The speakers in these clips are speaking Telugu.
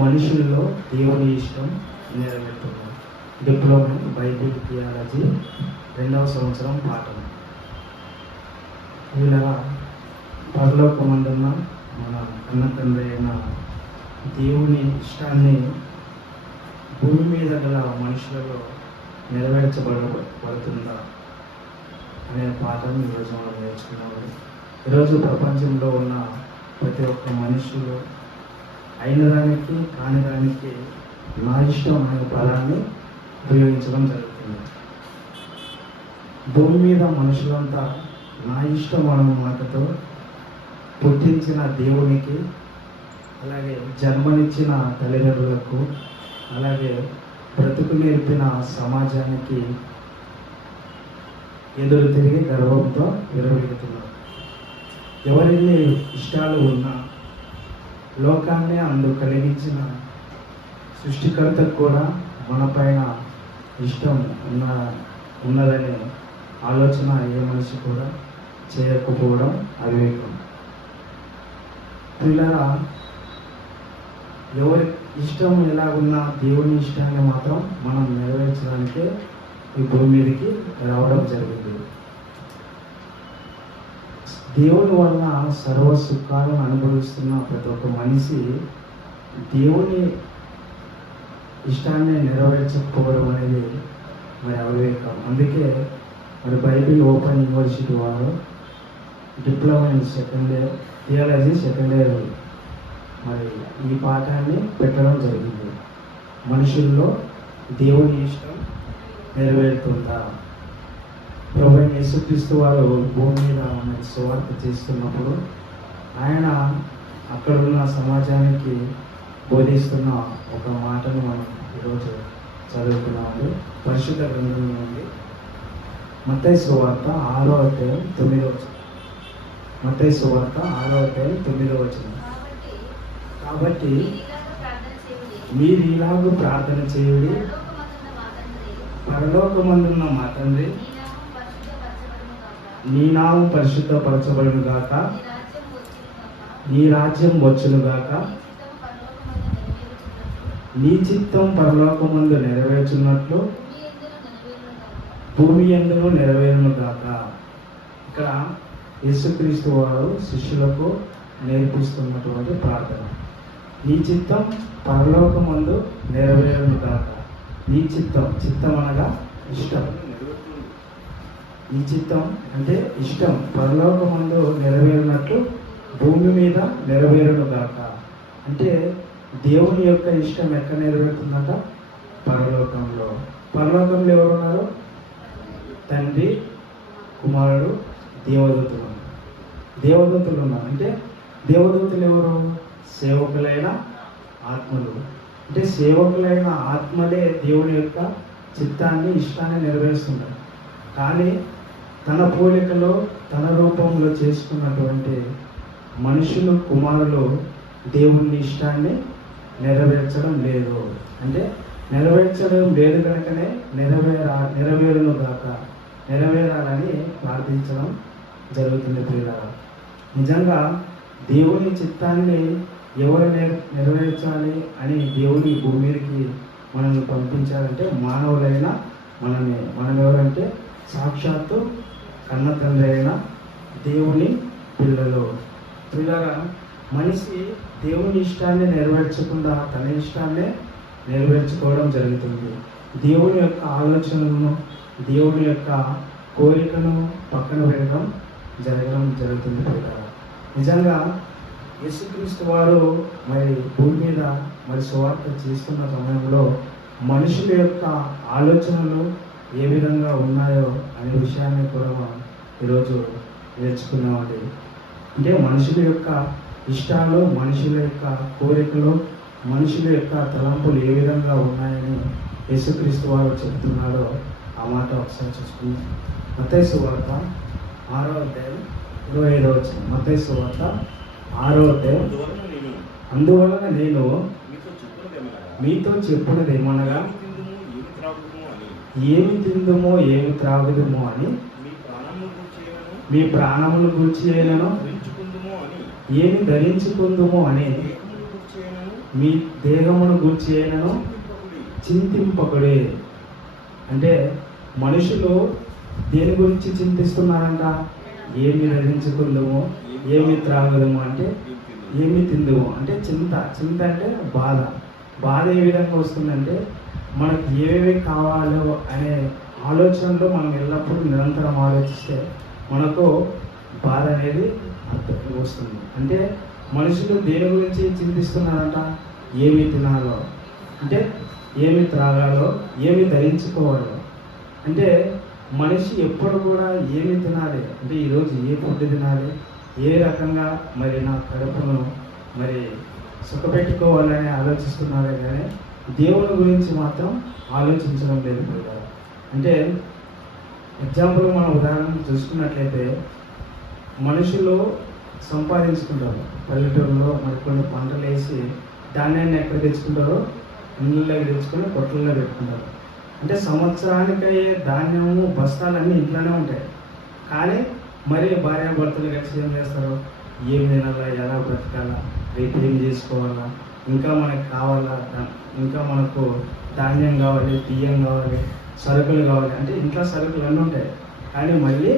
మనుషుల్లో దేవుని ఇష్టం నెరవేరుతుంది. డిప్లొమా బైబిల్ థియాలజీ 2వ సంవత్సరం పాఠం. ఇలా పరలోకమందున్న మన కన్న తండ్రి అయిన దేవుని ఇష్టాన్ని భూమి మీద గల మనుషులలో నెరవేర్చబడబడుతుందా అనే పాఠం ఈరోజు మనం నేర్చుకున్నాము. ఈరోజు ప్రపంచంలో ఉన్న ప్రతి ఒక్క మనుషులు అయిన దానికి కాని దానికి నా ఇష్టం అనే పదాన్ని ఉపయోగించడం జరుగుతుంది. భూమి మీద మనుషులంతా నా ఇష్టం అనే మాటతో పుట్టించిన దేవునికి, అలాగే జన్మనిచ్చిన తల్లిదండ్రులకు, అలాగే బ్రతుకు నేర్పిన సమాజానికి ఎదురు తిరిగి గర్వంతో విరవీగుతున్నారు. ఎవరిని ఇష్టాలు ఉన్నా లోకాన్ని అందు కలిగించిన సృష్టికర్తకు కూడా మన పైన ఇష్టం ఉన్నదనే ఆలోచన ఏ మనిషి కూడా చేయకపోవడం అవివేకం. పిల్లరా, ఎవరి ఇష్టం ఎలాగున్నా దేవుని ఇష్టాన్ని మాత్రం మనం నెరవేర్చడానికే ఈ భూమి మీదకి రావడం జరిగింది. దేవుని వలన సర్వ సుఖాలను అనుభవిస్తున్న ప్రతి ఒక్క మనిషి దేవుని ఇష్టాన్ని నెరవేర్చకపోవడం అనేది మరి అవివేకం. అందుకే మరి బైబిల్ ఓపెన్ యూనివర్సిటీ వారు diploma in second year theology second year మరి ఈ పాఠాన్ని పెట్టడం జరిగింది. మనుషుల్లో దేవుని ఇష్టం నెరవేరుతుందా? ప్రభువైన యేసుక్రీస్తు వారు భూమి మీద మరి సువార్త చేస్తున్నప్పుడు ఆయన అక్కడ ఉన్న సమాజానికి బోధిస్తున్న ఒక మాటను మనం ఈరోజు చదువుకున్నాము. పరిశుద్ధ గ్రంథం నుండి మత్తయి సువార్త 6వ అధ్యాయం 9వ వచనం. మత్తయి సువార్త 6వ అధ్యాయం 9వ వచనం. కాబట్టి మీరు ఇలాగూ ప్రార్థన చేయుడి, పరలోకమందున్న మా తండ్రి, నీ నామం పరిశుద్ధపరచబడును గాక, నీ రాజ్యం వచ్చును గాక, నీ చిత్తం పరలోకమందు నెరవేర్చున్నట్లు భూమి యందును నెరవేరును గాక. ఇక్కడ యేసుక్రీస్తు వారు శిష్యులకు నేర్పిస్తున్నటువంటి ప్రార్థన. నీ చిత్తం పరలోకమందు నెరవేరును గాక. నీ చిత్తం అనగా ఇష్టం. నీ చిత్తం అంటే ఇష్టం పరలోకమందు నెరవేరినట్లు భూమి మీద నెరవేరును గాక. అంటే దేవుని యొక్క ఇష్టం ఎక్కడ నెరవేరుతుందట? పరలోకంలో. పరలోకంలో ఎవరున్నారు? తండ్రి, కుమారుడు, దేవదూతలు. దేవదూతలు ఉన్నారు. అంటే దేవదూతలు ఎవరు? సేవకులైన ఆత్మలు. అంటే సేవకులైన ఆత్మలే దేవుని యొక్క చిత్తాన్ని, ఇష్టాన్ని నెరవేరుస్తున్నారు. కానీ తన పోలికలో, తన రూపంలో చేసుకున్నటువంటి మనుషులు, కుమారులు దేవుని ఇష్టాన్ని నెరవేర్చడం లేదు. అంటే నెరవేర్చడం లేదు కనుకనే నెరవేరును గాక, నెరవేరాలని ప్రార్థించడం జరుగుతుంది. పిల్లలు, నిజంగా దేవుని చిత్తాన్ని ఎవరు నెరవేర్చాలి అని దేవుని భూమి మీదకి మనల్ని పంపించాలంటే మానవులైన మనమే. మనం ఎవరంటే సాక్షాత్తు కన్న తండ్రి అయిన దేవుని పిల్లలు. పిల్లగా మనిషి దేవుని ఇష్టాన్ని నెరవేర్చకుండా తన ఇష్టాన్నే నెరవేర్చుకోవడం జరుగుతుంది. దేవుని యొక్క ఆలోచనలను, దేవుని యొక్క కోరికను పక్కన పెట్టడం జరుగుతుంది. పిల్లగా నిజంగా యేసుక్రీస్తు వారు మరి భూమి మీద మరి సువార్త చేస్తున్న సమయంలో మనుషుల యొక్క ఆలోచనలు ఏ విధంగా ఉన్నాయో అనే విషయాన్ని కూడా మనం ఈరోజు నేర్చుకున్నామండి. అంటే మనుషుల యొక్క ఇష్టాలు, మనుషుల యొక్క కోరికలు, మనుషుల యొక్క తలంపులు ఏ విధంగా ఉన్నాయని యేసుక్రీస్తు వారు చెప్తున్నాడో ఆ మాట ఒకసారి చూసుకుందాం. మత్తయి సువార్త 6వ అధ్యాయం 25వ వచనం. మత్తయి సువార్త 6వ అధ్యాయం. అందువలన నేను మీతో చెప్పున్నది ఏమనగా, ఏమి తిందుమో ఏమి త్రాగుదుమో అని మీ ప్రాణమును గూర్చి ఏమి ధరించుకుందుమో అని మీ దేహమును గూర్చి అయినను చింతింపకుడి. అంటే మనుషులు దేని గురించి చింతిస్తున్నారంట? ఏమి ధరించుకుందాము, ఏమి త్రాగదము, అంటే ఏమి తిందుము, అంటే చింత. చింత అంటే బాధ. బాధ ఏ విధంగా వస్తుందంటే మనకు ఏవేవి కావాలో అనే ఆలోచనలో మనం ఎల్లప్పుడూ నిరంతరం ఆలోచిస్తే మనకు బాధ అనేది వస్తుంది. అంటే మనుషులు దేని గురించి చింతిస్తున్నారంట? ఏమి తినాలో, అంటే ఏమి త్రాగాలో, ఏమి ధరించుకోవాలో. అంటే మనిషి ఎప్పుడు కూడా ఏమి తినాలి అంటే ఈరోజు ఏ ఫుడ్ తినాలి, ఏ రకంగా మరి నా కడుపును మరి సుఖపెట్టుకోవాలని ఆలోచిస్తున్నారే కానీ దేవుని గురించి మాత్రం ఆలోచించడం లేదు కదా. అంటే ఎగ్జాంపుల్ మనం ఉదాహరణ చూసుకున్నట్లయితే మనుషులు సంపాదించుకుంటారు పల్లెటూరులో, మరి కొన్ని పంటలు వేసి ధాన్యాన్ని ఎక్కడ తెచ్చుకుంటారో ఇళ్ళలోకి తెచ్చుకొని కొట్లలో పెట్టుకుంటారు. అంటే సంవత్సరానికయ్యే ధాన్యము బస్తాలన్నీ ఇంట్లోనే ఉంటాయి. కానీ మరి భార్యాభర్తలు కలిసి ఏం చేస్తారు? ఏం తినాలా, ఎలా బ్రతకాలా, రేపు ఏం చేసుకోవాలా, ఇంకా మనకు కావాలా, ఇంకా మనకు ధాన్యం కావాలి, బియ్యం కావాలి, సరుకులు కావాలి, అంటే ఇంట్లో సరుకులు అన్నీ ఉంటాయి. కానీ మళ్ళీ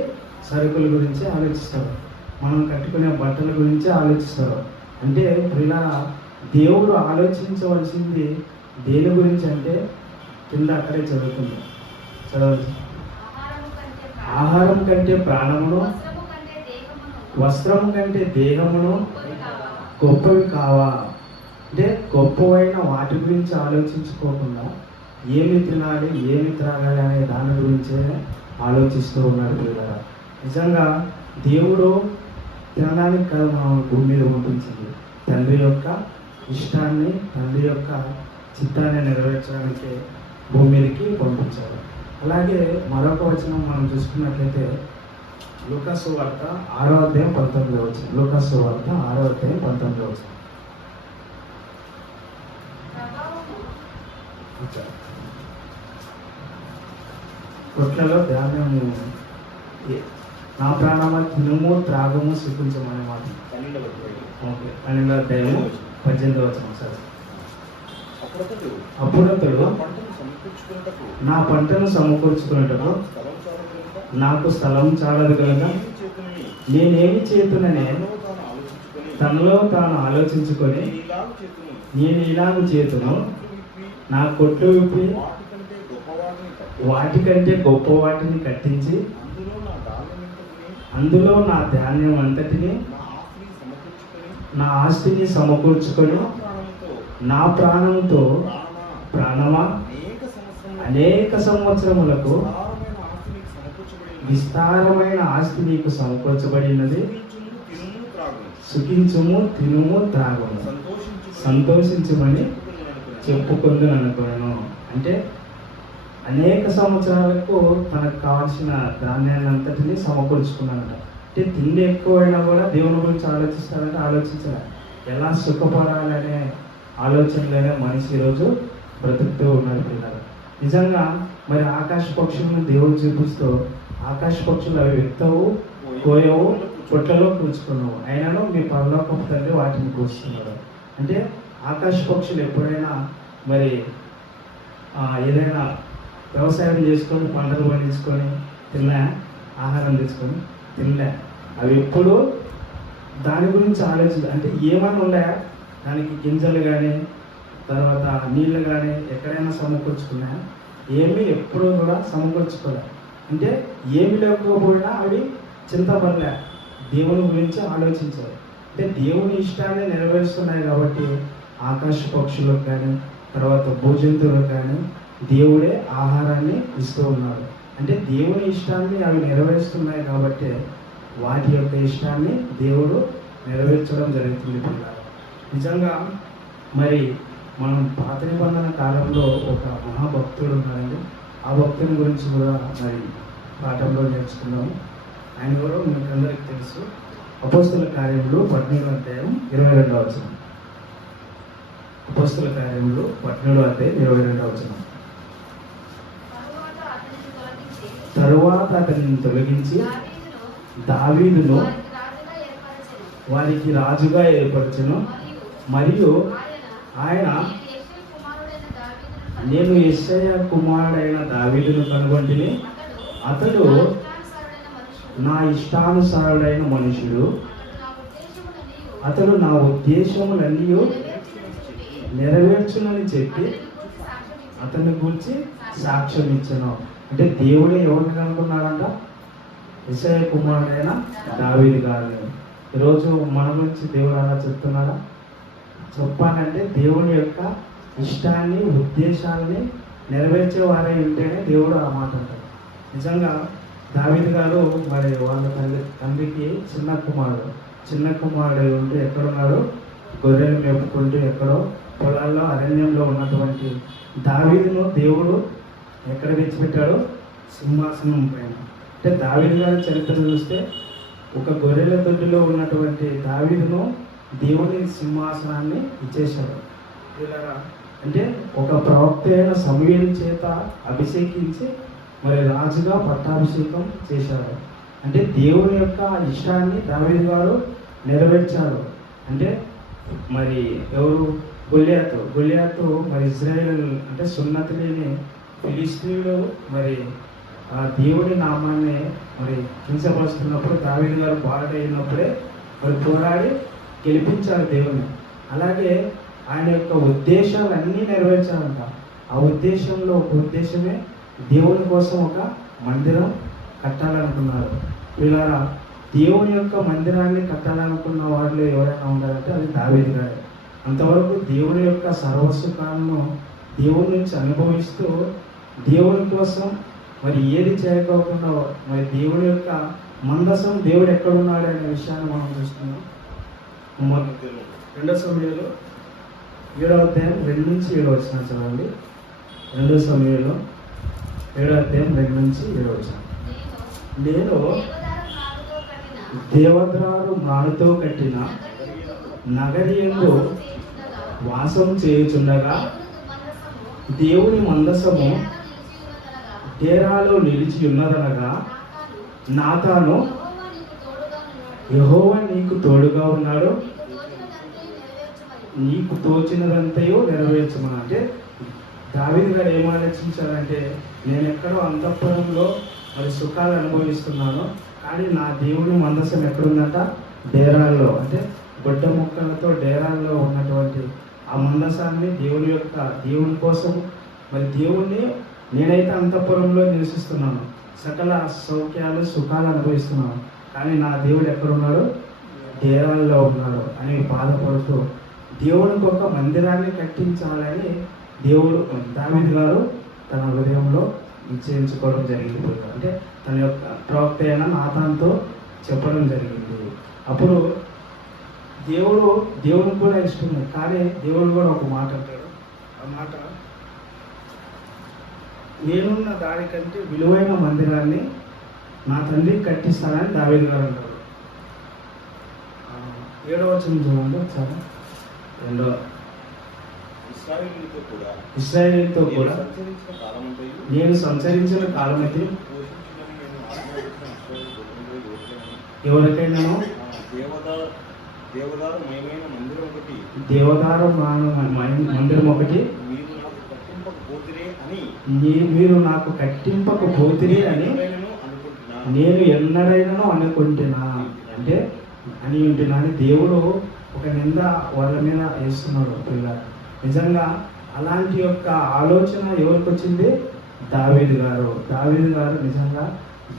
సరుకుల గురించి ఆలోచిస్తారు, మనం కట్టుకునే బట్టల గురించి ఆలోచిస్తారు. అంటే ఇలా దేవుడు ఆలోచించవలసింది దేని గురించి అంటే కింద అక్కడే చదువుతుంది, చదవచ్చు. ఆహారం కంటే ప్రాణమును, వస్త్రము కంటే దేహమును గొప్పవి కావా. అంటే గొప్పవైన వాటి గురించి ఆలోచించుకోకుండా ఏమి తినాలి, ఏమి త్రాగాలి అనే దాని గురించే ఆలోచిస్తూ ఉన్నాడు పిల్లల. నిజంగా దేవుడు తినడానికి కాదు మనం భూమి మీద పంపించింది, తండ్రి యొక్క ఇష్టాన్ని, తండ్రి యొక్క చిత్తాన్ని నెరవేర్చడానికి భూమి మీదకి పంపించారు. అలాగే మరొక వచనం మనం చూసుకున్నట్లయితే లూకాసు వార్త 6వ అధ్యాయం 19వ వచనం. లూకాసు వార్త 6వ అధ్యాయం 19వ వచనం. కొట్లలో ధాన్యము నా ప్రాణమా తినుము త్రాగము సుఖించమనే మాట. ఓకే, 12వ అధ్యాయము 18వ వచనం. సార్ అప్పుడతడు నా పంటను సమకూర్చుకున్నటకు నాకు స్థలం చాలదు కనుక నేనేమి చేతునని తనలో తాను ఆలోచించుకొని నేను ఇలాగ చేతును, నా కొట్లు విప్పి వాటికంటే గొప్ప వాటిని కట్టించి అందులో నా ధాన్యం అంతటిని, నా ఆస్తిని సమకూర్చుకొని నా ప్రాణంతో ప్రాణమా అనేక సంవత్సరములకు విస్తారమైన ఆస్తి నీకు సమకూర్చబడినది, సుఖించుము తినుము త్రాగుము సంతోషించమని చెప్పుకుందు అనుకోను. అంటే అనేక సంవత్సరాలకు తనకు కావాల్సిన ధాన్యాన్ని అంతటిని సమకూర్చుకున్నాడట. అంటే తిండి ఎక్కువైనా కూడా దేవుని గురించి ఆలోచిస్తాడంటే ఆలోచించాలి, ఎలా సుఖపడాలనే ఆలోచనలోనే మనిషి ఈరోజు బ్రతుకుతూ ఉన్నారు పిల్లలు. నిజంగా మరి ఆకాశ పక్షులను దేవుడు చూపిస్తూ ఆకాశ పక్షులు అవి వ్యక్తవు, కోయవు, కొట్లలో కూర్చుకున్నావు, అయినాను మీ పరలోకపు తండ్రి వాటిని కూర్చున్నాడు. అంటే ఆకాశ పక్షులు ఎప్పుడైనా మరి ఏదైనా వ్యవసాయం చేసుకొని పంటలు పండించుకొని తిన్నా, ఆహారం తెచ్చుకొని తినలే. అవి ఎప్పుడు దాని గురించి అంటే ఏమన్నా ఉన్నాయా, దానికి గింజలు కానీ తర్వాత నీళ్ళు కానీ ఎక్కడైనా సమకూర్చుకున్నాయా? ఏమీ ఎప్పుడూ కూడా సమకూర్చుకోలే. అంటే ఏమి లేకపోయినా అవి చింతపడలే, దేవుని గురించి ఆలోచించారు. అంటే దేవుని ఇష్టాన్ని నెరవేరుస్తున్నాయి కాబట్టి ఆకాశ పక్షులకు కానీ తర్వాత భూజంతువులకు కానీ దేవుడే ఆహారాన్ని ఇస్తూ ఉన్నారు. అంటే దేవుని ఇష్టాన్ని అవి నెరవేరుస్తున్నాయి కాబట్టి వాటి యొక్క ఇష్టాన్ని దేవుడు నెరవేర్చడం జరుగుతుంది పిల్లలు. నిజంగా మరి మనం పాత నిబంధన కాలంలో ఒక మహాభక్తుడు ఉన్నారండి. ఆ భక్తుని గురించి కూడా మరి పాఠంలో నేర్చుకున్నాము. ఆయన కూడా మీకు అందరికీ తెలుసు. అపోస్తుల కార్యములు 17వ అధ్యాయం 22వ వచనం. అపోస్తుల కార్యములు 17వ అధ్యాయం 22వ వచనం. తరువాత అతనిని తొలగించి దావీదును వారికి రాజుగా ఏర్పరచెను, మరియు ఆయన నేను యెషయా కుమారుడైన దావీదును కనుగొంటిని, అతడు నా ఇష్టానుసారుడైన మనుషుడు, అతడు నా ఉద్దేశములన్నీ నెరవేర్చునని చెప్పి అతని గురించి సాక్ష్యం ఇచ్చాను. అంటే దేవుడే ఎవరిని కనుక్కున్నాడంట? యెషయా కుమారుడైన దావీదు గారిని. ఈరోజు మన గురించి దేవుడు అలా చెప్తున్నాడా? చెప్పాలంటే దేవుని యొక్క ఇష్టాన్ని, ఉద్దేశాలని నెరవేర్చే వారే ఉంటేనే దేవుడు ఆ మాట అంటాడు. నిజంగా దావీదు గారు మరి వాళ్ళ తండ్రికి చిన్న కుమారుడు ఉంటే ఎక్కడున్నాడు? గొర్రెలు మేపుకుంటూ ఎక్కడో పొలాల్లో అరణ్యంలో ఉన్నటువంటి దావీదును దేవుడు ఎక్కడ తెచ్చిపెట్టాడు? సింహాసనం పైన. అంటే దావీదు గారి చరిత్ర చూస్తే ఒక గొర్రెల దొడ్డిలో ఉన్నటువంటి దావీదును దేవుని సింహాసనాన్ని ఇచ్చేశాడు. ఇలా అంటే ఒక ప్రవక్త అయిన సమూయేలు చేత అభిషేకించి మరి రాజుగా పట్టాభిషేకం చేశాడు. అంటే దేవుని యొక్క ఇష్టాన్ని దావీదు గారు నెరవేర్చాడు. అంటే మరి ఎవరు? గొల్లియాతు మరి ఇజ్రాయేల్ అంటే సున్నతి లేని ఫిలిష్తీయులు మరి ఆ దేవుని నామాన్ని మరి కించపరుస్తున్నప్పుడు దావీదు గారు బాధైనప్పుడే మరి పోరాడి గెలిపించారు దేవుని. అలాగే ఆయన యొక్క ఉద్దేశాలన్నీ నెరవేర్చాలంట. ఆ ఉద్దేశంలో ఒక ఉద్దేశమే దేవుని కోసం ఒక మందిరం కట్టాలనుకున్నారు. వీళ్ళారా దేవుని యొక్క మందిరాన్ని కట్టాలనుకున్న వాళ్ళు ఎవరైనా ఉన్నారంటే అది దావీదు గారే. అంతవరకు దేవుని యొక్క సర్వసుఖాలను దేవుని నుంచి అనుభవిస్తూ దేవుని కోసం మరి ఏది చేయకోకుండా మరి దేవుని యొక్క మందసం దేవుడు ఎక్కడున్నాడు అనే విషయాన్ని మనం చూస్తున్నాం. 2 సమూయేలు 7వ అధ్యాయం 2 నుంచి 7 వచనం చదవండి. 2 సమూయేలు 7వ అధ్యాయం 2 నుంచి 7 వచనం. నేను దేవదారు మ్రానుతో కట్టిన నగరి యందు వాసం చేయుచుండగా దేవుని మందసము డేరాలో నిలిచి ఉన్నదనగా నాతాను యెహోవా నీకు తోడుగా ఉన్నాడు, నీకు తోచినదంతయో నెరవేర్చమని. అంటే దావీదు గారు ఏం ఆలోచించారంటే, నేను ఎక్కడో అంతఃపురంలో మరి సుఖాలు అనుభవిస్తున్నాను, కానీ నా దేవుని మందసం ఎక్కడుందంట? డేరాల్లో. అంటే గొడ్డ ముక్కలతో డేరాల్లో ఉన్నటువంటి ఆ మందసాన్ని దేవుని కోసం మరి దేవుణ్ణి నేనైతే అంతఃపురంలో నివసిస్తున్నాను, సకల సౌఖ్యాలు సుఖాలు అనుభవిస్తున్నాను, కానీ నా దేవుడు ఎక్కడున్నాడు? డేరాల్లో ఉన్నాడు అని బాధపడుతూ దేవునికి ఒక మందిరాన్ని కట్టించాలని దావీదు గారు తన హృదయంలో నిశ్చయించుకోవడం జరిగింది. అంటే తన యొక్క ప్రవక్త అయిన నాతానుతో చెప్పడం జరిగింది. అప్పుడు దేవునికి కూడా ఇష్టం, కానీ దేవుడు కూడా ఒక మాట అంటాడు. ఆ మాట, నేనున్న దానికంటే విలువైన మందిరాన్ని నా తండ్రికి కట్టిస్తానని దావీదు గారు అంటారు. 7వ వచనం చూడండి ఒకసారి. ఇశ్రాయేలుతో కూడా నేను సంచరించిన కాలమైతే ఎవరికైనాను దేవదారు మందిరం ఒకటి మీరు నాకు కట్టింపకపోతిరే అని నేను ఎన్నడైనాను అనుకుంటున్నా. అంటే అని ఉంటున్నాను. దేవుడు ఒక నింద వాళ్ళ మీద వేస్తున్నాడు పిల్లలు. నిజంగా అలాంటి యొక్క ఆలోచన ఎవరికి వచ్చింది? దావీదు గారు నిజంగా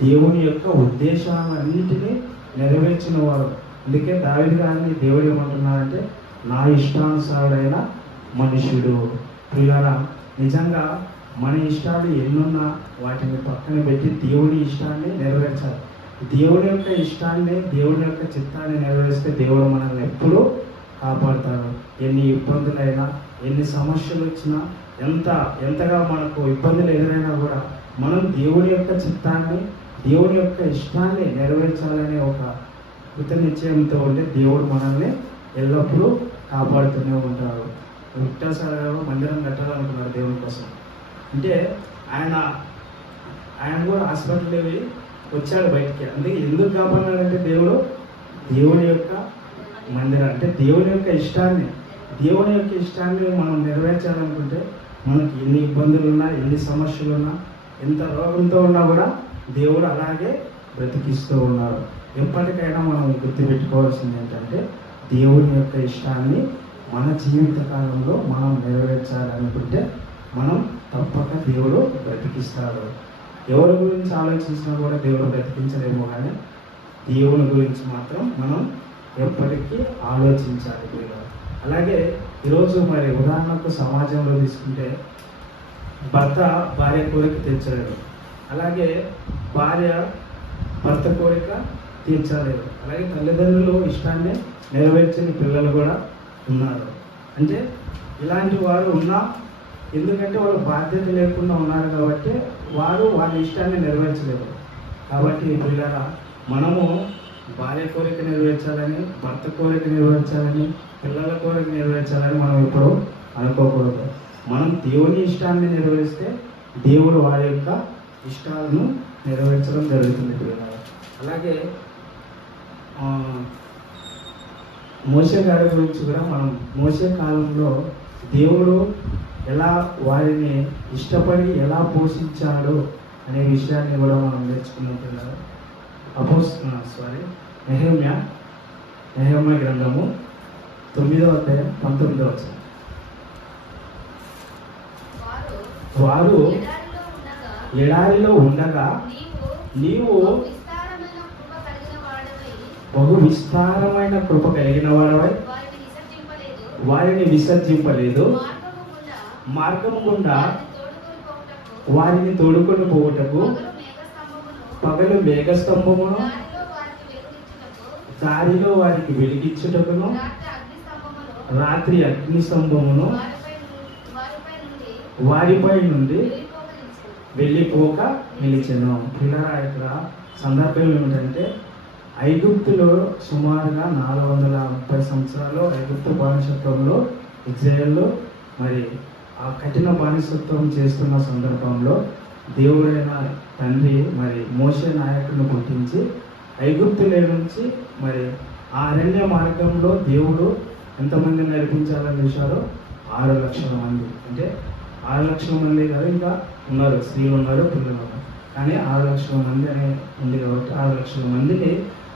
దేవుని యొక్క ఉద్దేశాలన్నింటినీ నెరవేర్చిన వారు. అందుకే దావీదు గారిని దేవుడు ఏమంటున్నారంటే నా ఇష్టానుసారుడైన మనుషుడు. పిల్లరా, నిజంగా మన ఇష్టాలు ఎన్నున్నా వాటిని పక్కన పెట్టి దేవుడి ఇష్టాన్ని నెరవేర్చాలి. దేవుడి యొక్క ఇష్టాన్ని, దేవుడి యొక్క చిత్తాన్ని నెరవేరిస్తే దేవుడు మనల్ని ఎప్పుడూ కాపాడుతాడు. ఎన్ని ఇబ్బందులైనా, ఎన్ని సమస్యలు వచ్చినా, ఎంతగా మనకు ఇబ్బందులు ఎదురైనా కూడా మనం దేవుడి యొక్క చిత్తాన్ని, దేవుడి యొక్క ఇష్టాన్ని నెరవేర్చాలనే ఒక కృత నిశ్చయంతో ఉంటే దేవుడు మనల్ని ఎల్లప్పుడూ కాపాడుతూనే ఉంటాడు. విఠలసాగర్లో మందిరం కట్టాలనుకున్నారు దేవుని కోసం. అంటే ఆయన కూడా హాస్పిటల్ వెళ్ళి వచ్చాడు బయటికి. అందుకే ఎందుకు కాపాడాడంటే దేవుడి యొక్క మందిరం అంటే దేవుని యొక్క ఇష్టాన్ని, దేవుని యొక్క ఇష్టాన్ని మనం నెరవేర్చాలనుకుంటే మనకి ఎన్ని ఇబ్బందులు ఉన్నా, ఎన్ని సమస్యలు ఉన్నా, ఎంత రోగంతో ఉన్నా కూడా దేవుడు అలాగే బ్రతికిస్తూ ఉన్నాడు. ఎప్పటికైనా మనం గుర్తుపెట్టుకోవాల్సింది ఏంటంటే దేవుని యొక్క ఇష్టాన్ని మన జీవిత కాలంలో మనం నెరవేర్చాలనుకుంటే మనం తప్పక దేవుడు బ్రతికిస్తాడు. ఎవరి గురించి ఆలోచించినా కూడా దేవుడు బ్రతికించలేమో, కానీ దేవుని గురించి మాత్రం మనం ఎప్పటికీ ఆలోచించాలి. అలాగే ఈరోజు మరి ఉదాహరణకు సమాజంలో తీసుకుంటే భర్త భార్య కోరిక తీర్చలేడు, అలాగే భార్య భర్త కోరిక తీర్చలేదు, అలాగే తల్లిదండ్రులు ఇష్టాన్ని నెరవేర్చని పిల్లలు కూడా ఉన్నారు. అంటే ఇలాంటి వారు ఉన్నా, ఎందుకంటే వాళ్ళు బాధ్యత లేకుండా ఉన్నారు కాబట్టి వారు వాళ్ళ ఇష్టాన్ని నెరవేర్చలేరు. కాబట్టి పిల్లరా, మనము భార్య కోరిక నెరవేర్చాలని, భర్త కోరిక నెరవేర్చాలని, పిల్లల కోరిక నెరవేర్చాలని మనం ఎప్పుడు అనుకోకూడదు. మనం దేవుని ఇష్టాన్ని నెరవేరిస్తే దేవుడు వారి యొక్క ఇష్టాలను నెరవేర్చడం జరుగుతుంది పిల్లలు. అలాగే మోషే గారి గురించి కూడా మనం మోషే కాలంలో దేవుడు ఎలా వారిని ఇష్టపడి ఎలా పోషించాడు అనే విషయాన్ని కూడా మనం నేర్చుకున్నాం పిల్లలు. నెహెమ్యా గ్రంథము 9వ అధ్యాయం 19వ వచనం. వారు ఎడారిలో ఉండగా నీవు బహు విస్తారమైన కృప కలిగిన వాడవై వారిని విసర్జింపలేదు, మార్గము గుండా వారిని తోడుకొని పోవుటకు పగలు మేఘస్తంభమును, దారిలో వారికి వెలిగించుటకును, రాత్రి అగ్ని స్తంభమును వారిపై నుండి వెళ్ళిపోక నిలిచెను. ఇలా ఇక్కడ సందర్భం ఏమిటంటే ఐగుప్తులో సుమారుగా 430 సంవత్సరాలు ఐగుప్తు బానిసత్వంలో ఇజ్రాయెల్లో మరి ఆ కఠిన బానిసత్వం చేస్తున్న సందర్భంలో దేవుడైన తండ్రి మరి మోషే నాయకుడిని పుట్టించి ఐగుప్తుల నుంచి మరి ఆ అరణ్య మార్గంలో దేవుడు ఎంతమంది నడిపించాలని చూశారో 6 లక్షల మంది. అంటే 6 లక్షల మంది కాదు, ఇంకా ఉన్నారు, స్త్రీలు ఉన్నారు, పిల్లలు ఉన్నారు, కానీ 6 లక్షల మంది అనే ఉంది కాబట్టి 6 లక్షల మందిని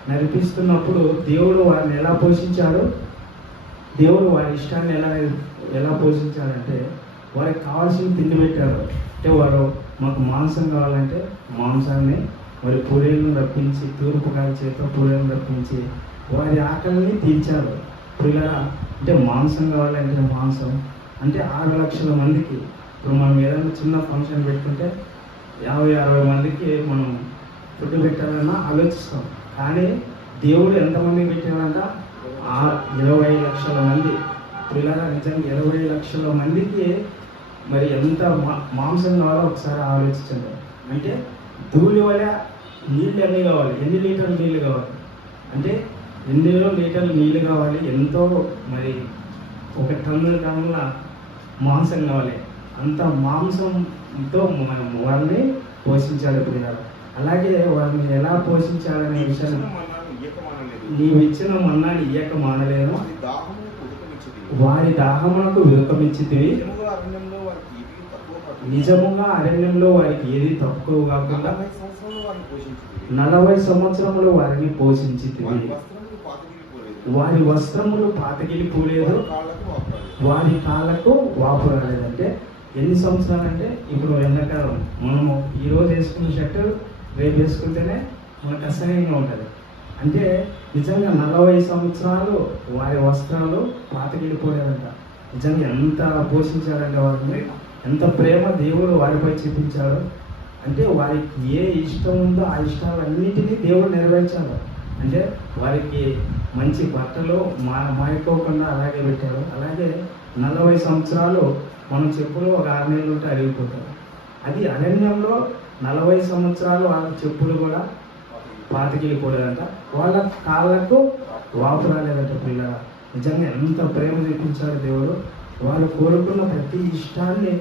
నడిపిస్తున్నప్పుడు దేవుడు వారిని ఎలా పోషించాడు, దేవుడు వారి ఇష్టాన్ని ఎలా పోషించాడంటే వారికి కావాల్సిన తిండి పెట్టారు. అంటే వారు మాకు మాంసం కావాలంటే మాంసాన్ని, మరి పూరేలను రప్పించి, తూర్పు గాలి చేత పూరేలను రప్పించి వారి ఆకలిని తీర్చారు. పిల్లరా, అంటే మాంసం కావాలంటే మాంసం, అంటే 6 లక్షల మందికి. ఇప్పుడు మనం ఏదైనా చిన్న ఫంక్షన్ పెట్టుకుంటే 50-60 మందికి మనం ఫుడ్ పెట్టాలన్నా ఆలోచిస్తాం, కానీ దేవుడు ఎంతమందికి పెట్టాడంట? 20 లక్షల మంది. పిల్లరా, నిజంగా 20 లక్షల మందికి మరి ఎంత మాంసం కావాలో ఒకసారి ఆలోచించండి. అంటే ధూళి వల్ల నీళ్ళు ఎన్ని కావాలి, ఎన్ని లీటర్లు నీళ్ళు కావాలి, అంటే ఎన్ని లీటర్లు నీళ్ళు కావాలి, ఎంతో మరి 1 టన్నుల మాంసం కావాలి. అంత మాంసంతో మనం వారిని పోషించాలి పిల్లలు. అలాగే వారిని ఎలా పోషించాలనే విషయం, నీవు ఇచ్చిన మన్నాన్ని ఇయ్యక మానలేదు, వారి దాహమునకు విరకమిచ్చితివి, నిజముగా అరణ్యంలో వారికి ఏది తక్కువ కాకుండా 40 సంవత్సరములు వారిని పోషించితివి, వారి వస్త్రములు పాతగిలిపోలేదు, వారి కాళ్ళకు వాపు రాలేదంటే ఎన్ని సంవత్సరాలు అంటే ఇప్పుడు ఎండాకాలం మనము ఈరోజు వేసుకున్న షర్టు రేపు వేసుకుంటేనే మనకు అసహ్యంగా ఉంటుంది. అంటే నిజంగా 40 సంవత్సరాలు వారి వస్త్రాలు పాతగిలిపోలేదంట. నిజంగా ఎంత పోషించారంటే వారిని, ఎంత ప్రేమ దేవుడు వారిపై చూపించాడు. అంటే వారికి ఏ ఇష్టం ఉందో ఆ ఇష్టాలన్నింటినీ దేవుడు నెరవేర్చాడు. అంటే వారికి మంచి బట్టలు మాయకోకుండా అలాగే పెట్టారు. అలాగే 40 సంవత్సరాలు మనం చెప్పులు ఒక 6 నెలలు ఉంటే అరిగిపోతారు. అది అరణ్యంలో 40 సంవత్సరాలు వాళ్ళ చెప్పులు కూడా పాతగిలిపోలేదంట, వాళ్ళ కాళ్ళకు వాపు రాలేదంట. పిల్లల నిజంగా ఎంత ప్రేమ చూపించాడు దేవుడు. వారు కోరుకున్న ప్రతి ఇష్టాన్ని,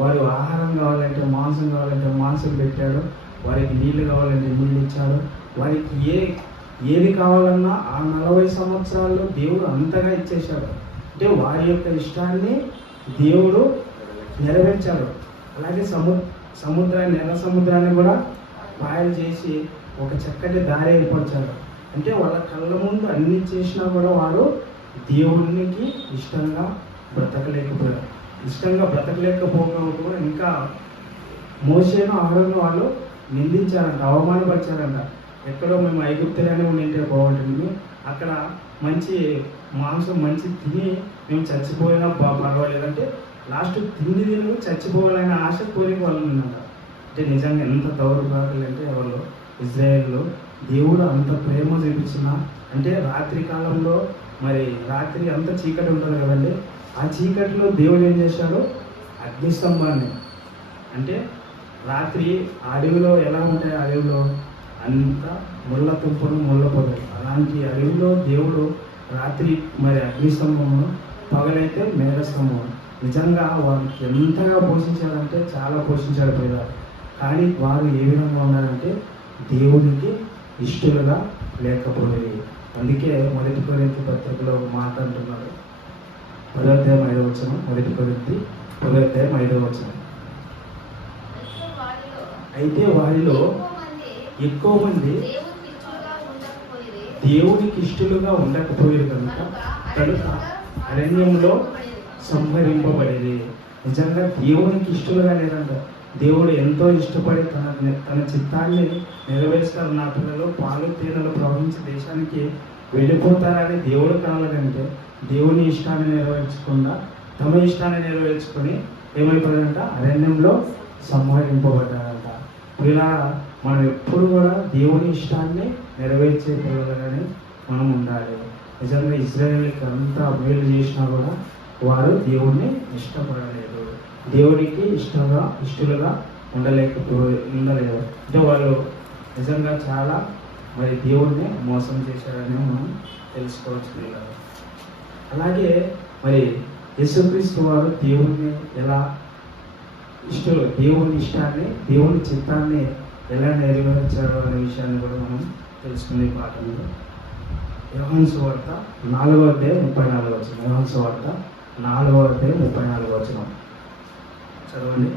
వారు ఆహారం కావాలంటే మాంసం కావాలంటే మాంసం పెట్టాడు, వారికి నీళ్లు కావాలంటే నీళ్ళు ఇచ్చాడు, వారికి ఏది కావాలన్నా ఆ 40 సంవత్సరాల్లో దేవుడు అంతగా ఇచ్చేశాడు. అంటే వారి యొక్క ఇష్టాన్ని దేవుడు నెరవేర్చాడు. అలాగే సముద్రాన్ని ఎర్ర సముద్రాన్ని కూడా పాయలు చేసి ఒక చక్కటి దారి ఏర్పరిచాడు. అంటే వాళ్ళ కళ్ళ ముందు అన్ని చేసినా కూడా వారు దేవునికి ఇష్టంగా బ్రతకలేకపోయారు. ఇష్టంగా బ్రతకలేకపోవడం ఇంకా మోషేను అహరోను వాళ్ళు నిందించారంట, అవమానపరిచారంట. ఎక్కడో మేము ఐగుప్తులోనే ఉండింటే బాగుంటుంది, అక్కడ మంచి మాంసం మంచి తిని మేము చచ్చిపోయినా పర్వాలేదంటే లాస్ట్ తిండి తిని చచ్చిపోవాలనే ఆశ కోరిక వాళ్ళు ఉందంట. అంటే నిజంగా ఎంత దౌర్భాగ్యులు అంటే వాళ్ళు ఇజ్రాయేల్లో దేవుడు అంత ప్రేమ చూపించిన, అంటే రాత్రి కాలంలో మరి రాత్రి అంత చీకటి ఉంటుంది కదండి, ఆ చీకటిలో దేవుడు ఏం చేశాడు, అగ్నిస్తంభాన్ని, అంటే రాత్రి అడవిలో ఎలా ఉంటాయి, అడవిలో అంత ముళ్ళ తుంపలు ముళ్ళ పొదలు, అలాంటి అడవిలో దేవుడు రాత్రి మరి అగ్నిస్తంభము, పగలైతే మేఘస్తంభం. నిజంగా వారికి ఎంతగా పోషించాడంటే చాలా పోషించాడు పోయారు. కానీ వారు ఏ విధంగా ఉన్నారంటే దేవునికి ఇష్టలుగా లేకపోయేది. అందుకే మొదటి కొరింథీ పత్రికలో ఒక మాట అంటున్నాడు, 10వ అధ్యాయం 5వ వచనం, మొదటి కొరింథీ 10వ అధ్యాయం 5వ వచనం. అయితే వారిలో ఎక్కువ మంది దేవునికి ఇష్టలుగా ఉండకపోయారు కనుక అరణ్యంలో సంహరింపబడేది. నిజంగా దేవునికి ఇష్టలుగా లేదంట. దేవుడు ఎంతో ఇష్టపడి తన చిత్తాన్ని నెరవేర్స్తారు. నా పిల్లలు పాలు తేనెలు ప్రవహించి దేశానికి వెళ్ళిపోతారని దేవుడు కావాలంటే దేవుని ఇష్టాన్ని నెరవేర్చకుండా తమ ఇష్టాన్ని నెరవేర్చుకొని ఏమైపోయారంట, అరణ్యంలో సంహరింపబడ్డారంట. ఇలా మనం ఎప్పుడు కూడా దేవుని ఇష్టాన్ని నెరవేర్చే పిల్లలుగానే మనం ఉండాలి. నిజంగా ఇజ్రాయేల్కి అంతా మేలు చేసినా కూడా వారు దేవుణ్ణి ఇష్టపడలేదు, దేవుడికి ఇష్టలుగా ఉండలేదు. అంటే వాళ్ళు నిజంగా చాలా మరి దేవుడిని మోసం చేశారని మనం తెలుసుకోవచ్చు పిల్లలు. అలాగే మరి యేసుక్రీస్తు వారు దేవుడిని ఎలా దేవుని ఇష్టాన్ని దేవుని చిత్తాన్ని ఎలా నెరవేర్చారు అనే విషయాన్ని కూడా మనం తెలుసుకునే పాఠంలో యోహాను సువార్త 4వ అధ్యాయం 34వ వచనం. యోహాను సువార్త 4వ అధ్యాయం 34వ వచనం చదవండి.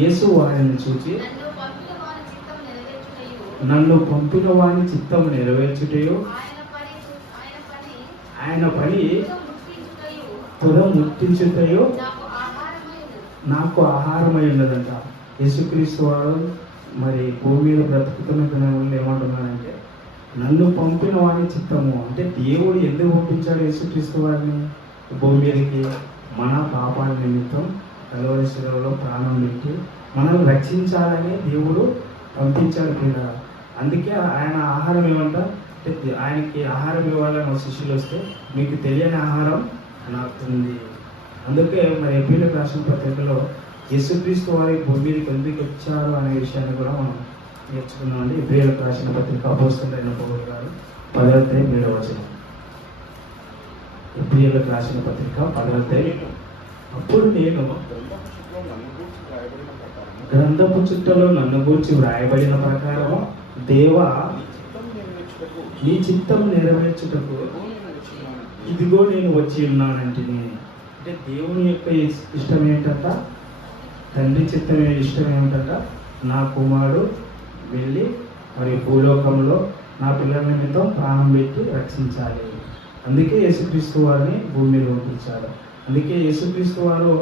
యేసు వారిని చూచి నన్ను పంపిన వాని చిత్తం నెరవేర్చుటయు ఆయన పని తుద ముట్టించుటయు నాకు ఆహారమై ఉన్నదంట. యేసుక్రీస్తు వారు మరి భూమి మీద బ్రతుకుతున్న దినములు ఏమంటున్నారంటే నన్ను పంపిన వాని చిత్తము, అంటే దేవుడు ఎందుకు పంపించాడు యేసుక్రీస్తు వారిని భూమి మీదకి? మన పాపాల నిమిత్తం కలువరి శిలువలో ప్రాణం పెట్టి మనల్ని రక్షించాలని దేవుడు పంపించాడు పిల్లల. అందుకే ఆయన ఆహారం ఏమంట, ఆయనకి ఆహారం ఇవ్వాలని శిష్యులు వస్తే మీకు తెలియని ఆహారం నాకు ఉంది. అందుకే మరి ఎబ్రీయులకు రాసిన పత్రికలో యేసుక్రీస్తు వారి భూమి మీదకి ఎందుకు వచ్చారు అనే విషయాన్ని కూడా మనం నేర్చుకున్నామండి. ఎబ్రీయులకు రాసిన పత్రిక అపోస్తలుడైన పౌలు గారు 10వ అధ్యాయం 7వ వచనం. ఎబ్రీయులకు రాసిన పత్రిక 10వ అధ్యాయం. అప్పుడు నేను గ్రంథపు చుట్టలో నన్ను గూర్చి వ్రాయబడిన ప్రకారం దేవా నీ చిత్తం నెరవేర్చుటకు ఇదిగో నేను వచ్చి ఉన్నానంటే, అంటే దేవుని యొక్క ఇష్టం ఏంటంట, తండ్రి చిత్తం ఇష్టం ఏమిటంట, నా కుమారుడు వెళ్ళి మరి భూలోకంలో నా పిల్లల నిమిత్తం ప్రాణం పెట్టి రక్షించాలి. అందుకే యేసుక్రీస్తు వారిని భూమి మీద పంపించారు. అందుకే యేసుక్రీస్తు వారు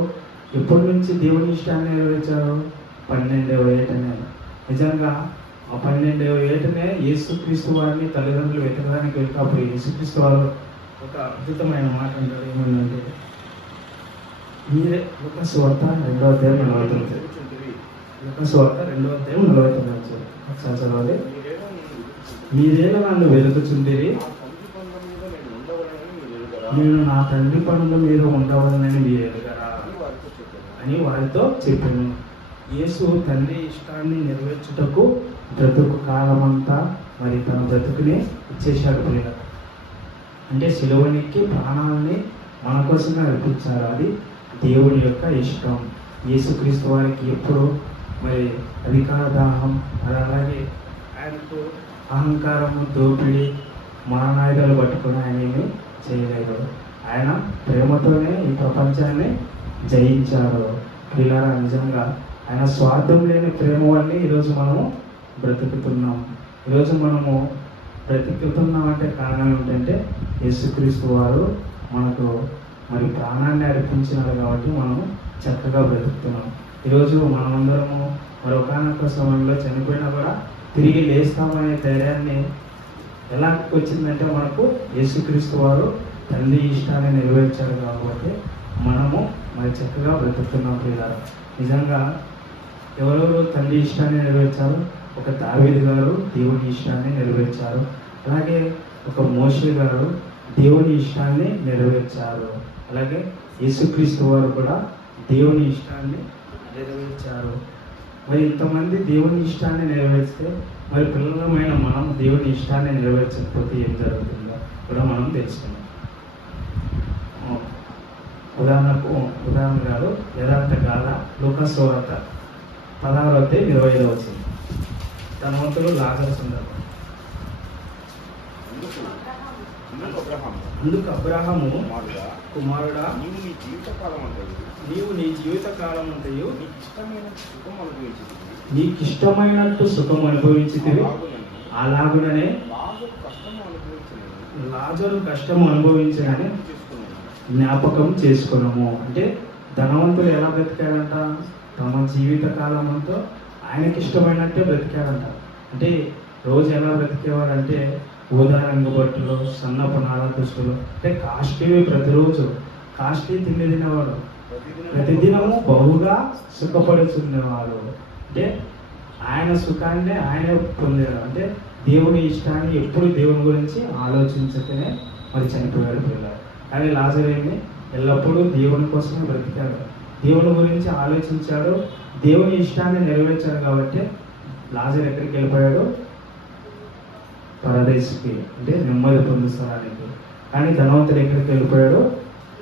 ఎప్పటి నుంచి దేవుని ఇష్టాన్ని నెరవేర్చారు? 12వ ఏటనే. నిజంగా ఆ 12వ ఏటనే యేసుక్రీస్తు వారిని తల్లిదండ్రులు వెతకడానికి వెళ్ళినప్పుడు యేసుక్రీస్తు వారు ఒక అద్భుతమైన మాట అంటారు. ఏమంటే మీరే లూకాసు వార్త 2వ అధ్యాయం 49. లూకాసు వార్త 2వ అధ్యాయం 49 ఒకసారి చదవాలి. మీరేలా నన్ను వెతుకుచుండిరి, నేను నా తండ్రి పనుల మీద ఉండవలనని మీరు ఎరుగరా అని వారితో చెప్పాను. యేసు తండ్రి ఇష్టాన్ని నెరవేర్చుటకు బ్రతుకు కాలమంతా మరి తన బ్రతుకుని ఇచ్చేశాడు పిల్లలు. అంటే సిలువనికి ప్రాణాలని మన కోసంగా అర్పించారు. అది దేవుని యొక్క ఇష్టం. యేసుక్రీస్తు వారికి ఎప్పుడు మరి అధికార దాహం, అలాగే ఆయనకు అహంకారము, దోపిడి, మానాయుధాలు పట్టుకుని ఆయన చేయలేదు. ఆయన ప్రేమతోనే ఈ ప్రపంచాన్ని జయించాడు. పిల్లరా, నిజంగా ఆయన స్వార్థం లేని ప్రేమ వల్లే ఈరోజు మనము బ్రతుకుతున్నాం. ఈరోజు మనము బ్రతుకుతున్నాం అంటే కారణం ఏంటంటే యేసుక్రీస్తు వారు మనకు మరి ప్రాణాన్ని అర్పించినారు కాబట్టి మనము చక్కగా బ్రతుకుతున్నాం. ఈరోజు మనమందరము మరొకనొక సమయంలో చనిపోయినా కూడా తిరిగి లేస్తామనే ధైర్యాన్ని ఎలా వచ్చిందంటే మనకు యేసుక్రీస్తు వారు తండ్రి ఇష్టాన్ని నెరవేర్చాడు కాబట్టి మనము మరి చక్కగా బ్రతుకుతున్నాం. పిల్లలు, నిజంగా ఎవరెవరు తండ్రి ఇష్టాన్ని నెరవేర్చారు? ఒక దావీదు గారు దేవుని ఇష్టాన్ని నెరవేర్చారు. అలాగే ఒక మోషే గారు దేవుని ఇష్టాన్ని నెరవేర్చారు. అలాగే యేసుక్రీస్తు వారు కూడా దేవుని ఇష్టాన్ని నెరవేర్చారు. మరి ఇంతమంది దేవుని ఇష్టాన్ని నెరవేర్స్తే మరి పిల్లలమైన మనం దేవుని ఇష్టాన్ని నెరవేర్చకపోతే ఏం జరుగుతుందో కూడా మనం తెలుసుకున్నాం. ఉదాహరణ కాదు, యథార్థ గాథ లూకాసు సువార్త 16:25 ధనవంతుడు లాజరు సందర్భం. అందుకు అబ్రహాము, కుమారుడా, నీవు నీ జీవిత కాలం అంతయు నీకు ఇష్టమైనట్టు సుఖం అనుభవించితివి, అలాగుననే లాజరు కష్టము అనుభవించగానే జ్ఞాపకం చేసుకున్నాము. అంటే ధనవంతులు ఎలా బ్రతికాడంట? తమ జీవిత కాలం అంతా ఆయనకి ఇష్టమైనట్టే బ్రతికాడంట. అంటే రోజు ఎలా బ్రతికేవాడంటే ఊదా రంగు బట్టలు, సన్నపు నారా దుస్తులు, అంటే కాస్ట్లీ, ప్రతిరోజు కాస్ట్లీ తిండి తినేవాడు, ప్రతిదినము బహుగా సుఖపడుతుండేవాడు. అంటే ఆయన సుఖాన్ని ఆయనే పొందాడు. అంటే దేవుని ఇష్టాన్ని ఎప్పుడు దేవుని గురించి ఆలోచించకనే మరి చనిపోయాడు పిల్లలు. కానీ లాజరు ఏమి ఎల్లప్పుడూ దేవుని కోసమే బ్రతికాడు, దేవుని గురించి ఆలోచించాడు, దేవుని ఇష్టాన్ని నెరవేర్చాడు. కాబట్టి లాజరు ఎక్కడికి వెళ్ళిపోయాడు? పరదేశికి, అంటే నెమ్మది పొందుతానికి. కానీ ధనవంతుడు ఎక్కడికి వెళ్ళిపోయాడు?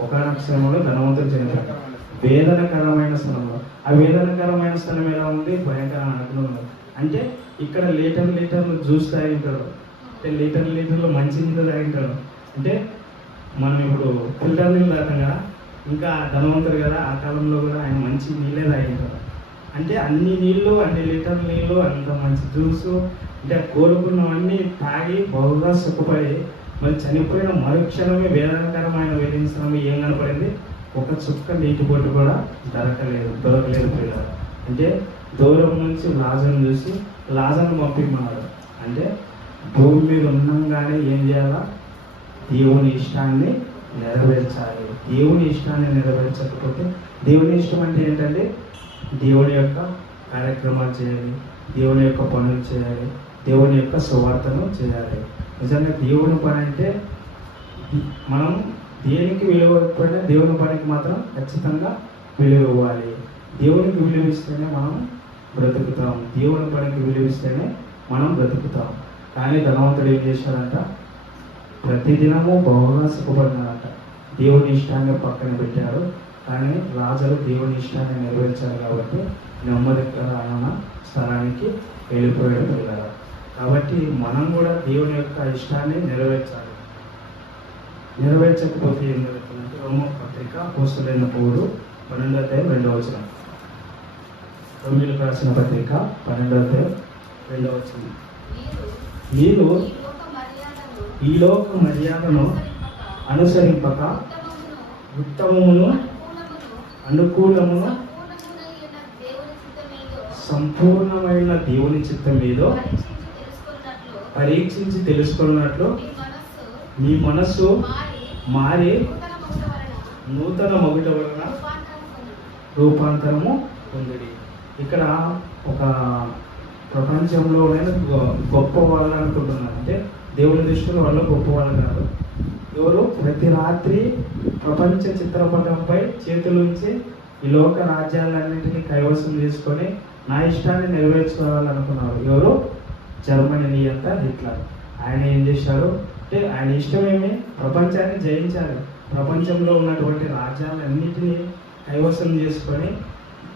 ఒకనొక స్థలంలో ధనవంతుడు చనిపోయాడు, వేదనకరమైన స్థలంలో. ఆ వేదనకరమైన స్థలం ఎలా ఉంది? భయంకరమైన అగ్నిలో. అంటే ఇక్కడ లీటర్లు జ్యూస్ తాగింటాడు, అంటే లీటర్లు మంచి నీళ్ళు తాగింటాడు. అంటే మనం ఇప్పుడు ఫిల్టర్ నీళ్ళు తాగుతాం కదా, ఇంకా ధనవంతుడు కదా, ఆ కాలంలో కూడా ఆయన మంచి నీళ్ళే తాగింటాడు. అంటే అన్ని నీళ్ళు, అన్ని లీటర్ల నీళ్ళు, అంత మంచి జ్యూసు, అంటే కోరుకున్నవన్నీ తాగి బహుగా సుఖపడి మరి చనిపోయిన మరుక్షణమే వేదనకరమైన వేధించడమే ఏం కనపడింది? ఒక చుక్క నీటి బొట్టు కూడా దొరకలేదు పిల్లలు. అంటే దూరం నుంచి లాజరును చూసి లాజరును పంపిమన్నాడు. అంటే భూమి మీద ఉన్నంగానే ఏం చేయాలా? దేవుని ఇష్టాన్ని నెరవేర్చాలి. దేవుని ఇష్టాన్ని నెరవేర్చకపోతే, దేవుని ఇష్టం అంటే ఏంటంటే దేవుని యొక్క కార్యక్రమాలు చేయాలి, దేవుని యొక్క పనులు చేయాలి, దేవుని యొక్క సువార్తను చేయాలి. నిజంగా దేవుని పని అంటే మనం దేనికి విలువ ఇవ్వకపోయినా దేవుని పనికి మాత్రం ఖచ్చితంగా విలువ ఇవ్వాలి. దేవునికి విలువ ఇస్తేనే మనం బ్రతుకుతాం, దేవుని పనికి విలువ ఇస్తేనే మనం బ్రతుకుతాం. కానీ ధనవంతుడు ఏం చేశాడంట? ప్రతిదినము బహుగా సుఖపడినాడంట. దేవుని ఇష్టాన్ని పక్కన పెట్టాడు. కానీ లాజరు దేవుని ఇష్టాన్ని నెరవేర్చాడు కాబట్టి నెమ్మదికరమైన స్థలానికి వెళ్ళిపోయాడు పిల్లలు. కాబట్టి మనం కూడా దేవుని యొక్క ఇష్టాన్ని నెరవేర్చాలి. నెరవేర్చకపోతే ఏం జరుగుతుందంటే రోమపత్రిక అపోస్తలులైన పౌలు 12:2 రోమీయులకు రాసిన పత్రిక 12:2 మీరు ఈ లోక మర్యాదను అనుసరింపక ఉత్తమమును అనుకూలమును సంపూర్ణమైన దేవుని చిత్తం ఏదో పరీక్షించి తెలుసుకున్నట్లు మీ మనస్సు మారి నూతన మగుట వలన రూపాంతరము పొందిడి. ఇక్కడ ఒక ప్రపంచంలో గొప్ప వాళ్ళు అనుకుంటున్నారు. అంటే దేవుని దృష్టిలో వాళ్ళు గొప్ప వాళ్ళు కాదు. ఎవరు? ప్రతి రాత్రి ప్రపంచ చిత్రపటంపై చేతులుంచి ఈ లోక రాజ్యాలన్నింటినీ కైవసం చేసుకొని నా ఇష్టాన్ని నెరవేర్చుకోవాలనుకున్నారు. ఎవరు? జర్మనీ నియంత హిట్లర్. ఆయన ఏం చేశారు అంటే ఆయన ఇష్టమేమి? ప్రపంచాన్ని జయించాలి, ప్రపంచంలో ఉన్నటువంటి రాజ్యాలన్నింటినీ కైవసం చేసుకొని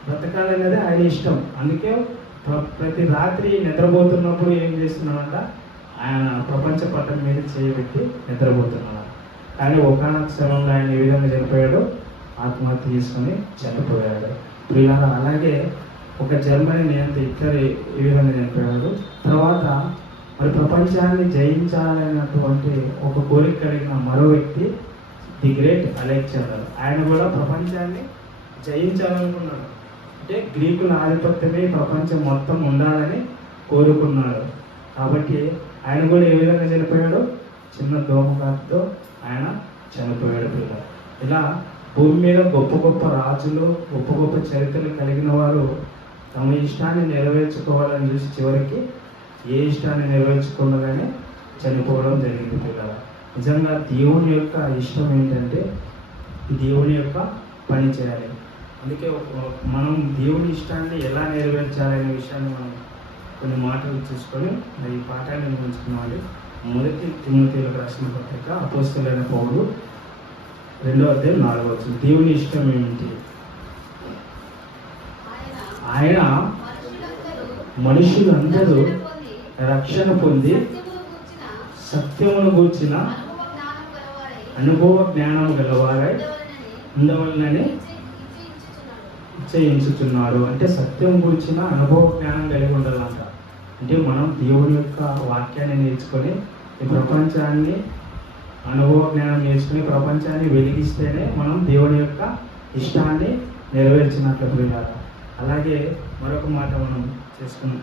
బ్రతకాలనేది ఆయన ఇష్టం. అందుకే ప్రతి రాత్రి నిద్రపోతున్నప్పుడు ఏం చేస్తున్నాడంట? ఆయన ప్రపంచ పట్టం మీద చేయబెట్టి నిద్రపోతున్నాడు. కానీ ఒకానొక సమయంలో ఆయన ఏ విధంగా చనిపోయాడు, ఆత్మహత్య చేసుకొని చనిపోయాడు. ప్రియులారా, అలాగే ఒక జర్మనీ నియంత హిట్లర్ ఏ విధంగా చనిపోయాడు. తర్వాత మరి ప్రపంచాన్ని జయించాలనేటువంటి ఒక కోరిక కలిగిన మరో వ్యక్తి ది గ్రేట్ అలెగ్జాండర్. ఆయన కూడా ప్రపంచాన్ని జయించాలనుకున్నాడు. అంటే గ్రీకుల ఆధిపత్యమే ప్రపంచం మొత్తం ఉండాలని కోరుకున్నాడు. కాబట్టి ఆయన కూడా ఏ విధంగా చనిపోయాడు, చిన్న దోమకాటుతో ఆయన చనిపోయాడు. పిల్లలు, ఇలా భూమి మీద గొప్ప గొప్ప రాజులు, గొప్ప గొప్ప చరిత్రలు కలిగిన వారు తమ ఇష్టాన్ని నెరవేర్చుకోవాలని చూసి చివరికి ఏ ఇష్టాన్ని నెరవేర్చుకోగానే చనిపోవడం జరిగింది. పిల్లలు, నిజంగా దేవుని యొక్క ఇష్టం ఏంటంటే దేవుని యొక్క పని చేయాలి. అందుకే మనం దేవుని ఇష్టాన్ని ఎలా నెరవేర్చాలనే విషయాన్ని మనం కొన్ని మాటలు చూసుకొని ఈ పాఠాన్ని ఉంచుకున్నామండి. మొదటి తిమోతీయులకు రాసిన పత్రిక అపోస్తలుడైన పౌలు 2వ అధ్యాయం 4వ వచనం. దేవుని ఇష్టం ఏమిటి? ఆయన మనుషులందరూ రక్షణ పొంది సత్యమును గూర్చిన అనుభవ జ్ఞానం గలవారై ఉండవలనని ఇచ్చేయించుచున్నాడు. అంటే సత్యం గురించిన అనుభవ జ్ఞానం కలిగి ఉండాలంట. అంటే మనం దేవుని యొక్క వాక్యాన్ని నేర్చుకొని ఈ ప్రపంచాన్ని అనుభవ జ్ఞానం నేర్చుకుని ప్రపంచాన్ని వెలిగిస్తేనే మనం దేవుని యొక్క ఇష్టాన్ని నెరవేర్చినట్లు ప్రియులారా. అలాగే మరొక మాట మనం చేసుకున్నాం.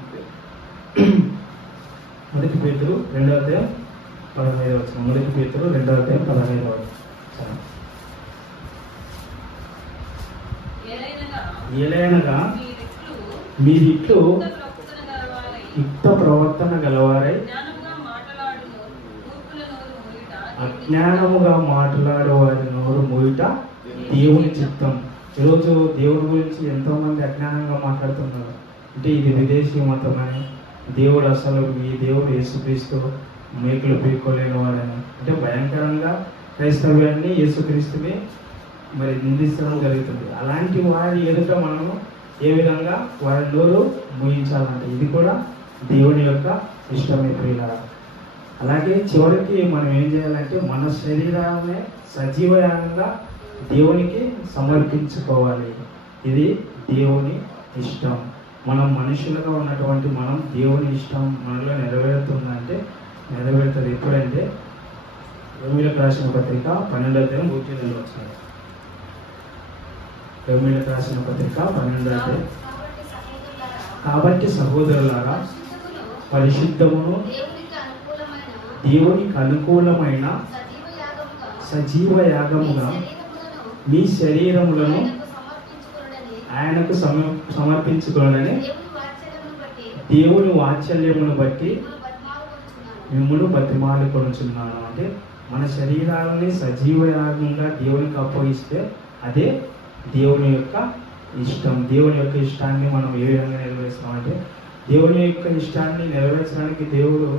మొదటి పేతురు 2వ అధ్యాయం 15వ వచనం. మొదటి పేతురు 2వ అధ్యాయం 15వ వచనం. ఏలైనగా మీరిట్లు యుక్త ప్రవర్తన గలవారై అజ్ఞానముగా మాట్లాడే వారి నోరు మూయుట దేవుని చిత్తం. ఈరోజు దేవుడి గురించి ఎంతోమంది అజ్ఞానంగా మాట్లాడుతున్నారు. అంటే ఇది విదేశీ మతం అని, దేవుడు అసలు ఈ దేవుడు యేసుక్రీస్తు మేకులు పీక్కోలేని వాడని, అంటే భయంకరంగా క్రైస్తవ్యాన్ని యేసుక్రీస్తుని మరి నిందించడం జరుగుతుంది. అలాంటి వారి ఎదుట మనము ఏ విధంగా వారి నోరు మూయించాలంటే ఇది కూడా దేవుని యొక్క ఇష్టమే ప్రియులారా. అలాగే చివరికి మనం ఏం చేయాలంటే మన శరీరాన్ని సజీవయాగంగా దేవునికి సమర్పించుకోవాలి. ఇది దేవుని ఇష్టం. మనం మనుషులుగా ఉన్నటువంటి మనం దేవుని ఇష్టం మనలో నెరవేరుతుందంటే నెరవేరుతుంది. ఎప్పుడంటే రోమీయులకు రాసిన పత్రిక 12వ అధ్యాయం 1-2 వచనాలు. రోమీయులకు రాసిన పత్రిక 12వ అధ్యాయం. కాబట్టి సహోదరులారా, పరిశుద్ధమును దేవునికి అనుకూలమైన సజీవ యాగముగా మీ శరీరములను ఆయనకు సమర్పించుకోవాలని దేవుని వాత్సల్యమును బట్టి మిమ్మల్ని బతిమాలుకొనుచున్నాను. అంటే మన శరీరాలని సజీవ యాగంగా దేవునికి అప్పగిస్తే అదే దేవుని యొక్క ఇష్టం. దేవుని యొక్క ఇష్టాన్ని మనం ఏ విధంగా నెరవేరుస్తామంటే దేవుని యొక్క ఇష్టాన్ని నెరవేర్చడానికి దేవుడు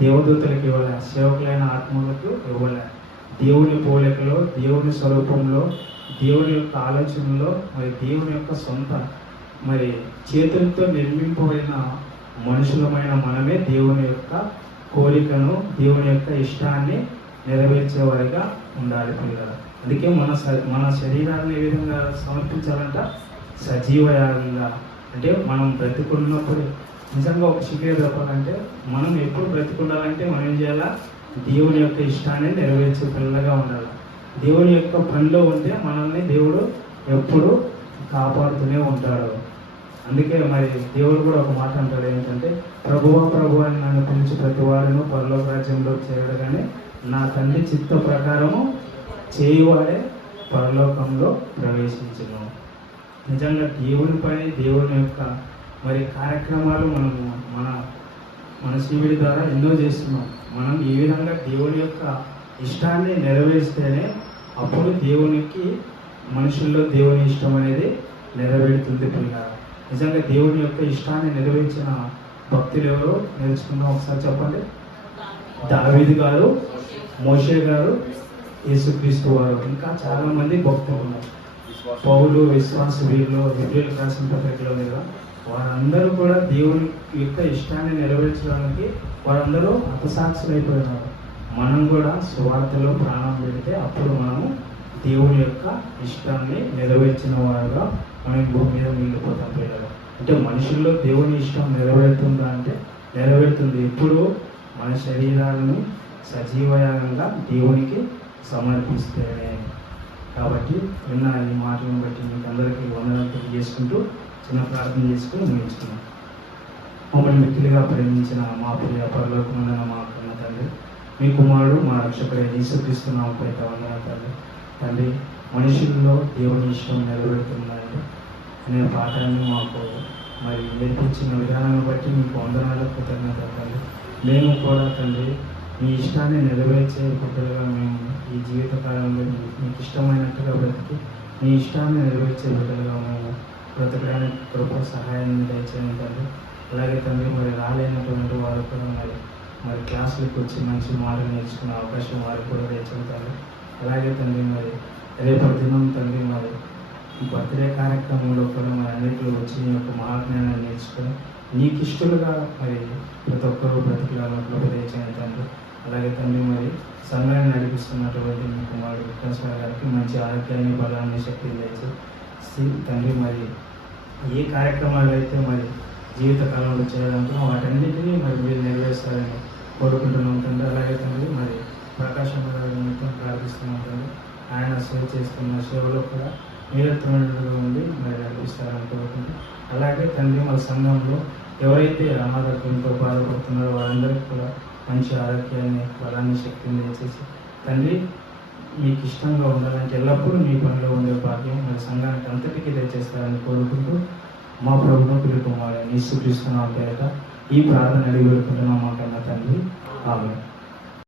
దేవదూతలకు ఇవ్వాలి, సేవకులైన ఆత్మలకు ఇవ్వాలి. దేవుని పోలికలో, దేవుని స్వరూపంలో, దేవుని యొక్క ఆలోచనలో, మరి దేవుని యొక్క సొంత మరి చేతులతో నిర్మింపబడిన మనుషులమైన మనమే దేవుని యొక్క కోరికను, దేవుని యొక్క ఇష్టాన్ని నెరవేర్చేవారిగా ఉండాలి పిల్లలు. అందుకే మన శరీరాన్ని ఏ విధంగా సమర్పించాలంట? సజీవ యాగంగా. అంటే మనం బ్రతికున్నప్పుడు నిజంగా ఒక శిఖర చెప్పాలంటే మనం ఎప్పుడు బ్రతికుండాలంటే మనం ఏం చేయాలా? దేవుని యొక్క ఇష్టాన్ని నెరవేర్చే పిల్లగా ఉండాలి. దేవుని యొక్క పనిలో ఉంటే మనల్ని దేవుడు ఎప్పుడు కాపాడుతూనే ఉంటాడు. అందుకే మరి దేవుడు కూడా ఒక మాట అంటాడు, ఏంటంటే ప్రభువా ప్రభు అని నన్ను పిలిచి ప్రతి వాడును పరలోక రాజ్యంలో చేయడు, కానీ నా తండ్రి చిత్త ప్రకారము చేయువాడే పరలోకంలో ప్రవేశించును. నిజంగా దేవుని పని, దేవుని యొక్క మరి కార్యక్రమాలు మనము మన శివుడి ద్వారా ఎన్నో చేస్తున్నాం. మనం ఈ విధంగా దేవుని యొక్క ఇష్టాన్ని నెరవేర్స్తేనే అప్పుడు దేవునికి మనుషుల్లో దేవుని ఇష్టం అనేది నెరవేరుతుంది పిల్లలు. నిజంగా దేవుని యొక్క ఇష్టాన్ని నెరవేర్చిన భక్తులు ఎవరో నేర్చుకుందాం ఒకసారి చెప్పండి. దావీదు గారు, మోషే గారు, యేసుక్రీస్తు వారు, ఇంకా చాలా మంది భక్తులు ఉన్నారు. పౌలు, విశ్వాస వీరులు, హెబ్రీయులకు రాసిన పత్రికలో మీద వారందరూ కూడా దేవుని యొక్క ఇష్టాన్ని నెరవేర్చడానికి వారందరూ హతసాక్షులు అయిపోయినారు. మనం కూడా సువార్తలో ప్రాణం పెడితే అప్పుడు మనము దేవుని యొక్క ఇష్టాన్ని నెరవేర్చిన వారుగా మనం భూమి మీద మిగిలిపోతాం పిల్లలు. అంటే మనుషుల్లో దేవుని ఇష్టం నెరవేరుతుందా అంటే నెరవేరుతుంది. ఎప్పుడు మన శరీరాలను సజీవయాగంగా దేవునికి సమర్పిస్తేనే. కాబట్టి విన్న ఈ మాటలను బట్టి మీకు అందరికీ వందనాలు తెలియజేసుకుంటూ చిన్న ప్రార్థన చేసుకుని ముగించుకున్నాం. మమ్మల్ని మిక్కిలిగా ప్రేమించిన మా ప్రియ పరలోకమున్న మా కన్న తండ్రి, మీ కుమారుడు మా రక్షకుడైన యేసుక్రీస్తు నామముపై వందనాలు తండ్రి. తండ్రి, మనుషుల్లో దేవుని ఇష్టం నెరవేరుతుందండి అనే పాఠాన్ని మాకు మరి నేర్పించిన విధానాన్ని బట్టి మీకు వందనాలు కృతజ్ఞతలు తండ్రి. మేము కూడా తండ్రి మీ ఇష్టాన్ని నెరవేర్చే బిడ్డలుగా మేము ఈ జీవితకాలంలో మీకు ఇష్టమైనట్టుగా బ్రతికి మీ ఇష్టాన్ని నెరవేర్చే బిడ్డలుగా మేము బ్రతకడానికి కృప సహాయాన్ని దయచేయండి తండ్రి. అలాగే తండ్రి మరి రాలేనటువంటి వారు కూడా మరి క్లాసులకు వచ్చి మంచి మాటలు నేర్చుకునే అవకాశం వారికి కూడా దయచేయండి తండ్రి. అలాగే తండ్రి మరి రేపటి దినం తండ్రి మరి బర్త్డే కార్యక్రమంలో కూడా మరి అన్నింటిలో వచ్చి నీ యొక్క మహాజ్ఞానాన్ని నేర్చుకొని నీకు ఇష్టలుగా మరి ప్రతి ఒక్కరూ బ్రతికిలాగా దయచేయండి తండ్రి. అలాగే తండ్రి మరి సంఘాన్ని నడిపిస్తున్నటువంటి మీ కుమారుడు విక్రమస్వామి గారికి మంచి ఆరోగ్యాన్ని బలాన్ని శక్తిని దయచేసి తండ్రి మరి ఏ కార్యక్రమాలు అయితే మరి జీవితకాలంలో చేయడంతో వాటన్నిటినీ మరి మీరు నెరవేర్చాలని కోరుకుంటున్నాం తండ్రి. అలాగే తండ్రి మరి ప్రకాశం గారి నిమిత్తం ప్రార్థిస్తున్నాం తండ్రి. ఆయన సేవ చేస్తున్న సేవలో కూడా నిరంతరంగా ఉండి మరి నడిపిస్తారని కోరుకుంటూ, అలాగే తండ్రి మన సంఘంలో ఎవరైతే అనారోగ్యంతో బాధపడుతున్నారో వారందరికీ కూడా మంచి ఆరోగ్యాన్ని బలాన్ని శక్తిని దయచేసి తండ్రి మీకు ఇష్టంగా ఉండాలంటే ఎల్లప్పుడూ మీ పనిలో ఉండే భాగ్యం మరి సంఘానికి అంతటికీ దయచేస్తారని కోరుకుంటూ మా ప్రభుత్వం పిలుపు యేసుక్రీస్తు నామమున ఈ ప్రార్థన అడిగి పెడుకుంటున్నాం.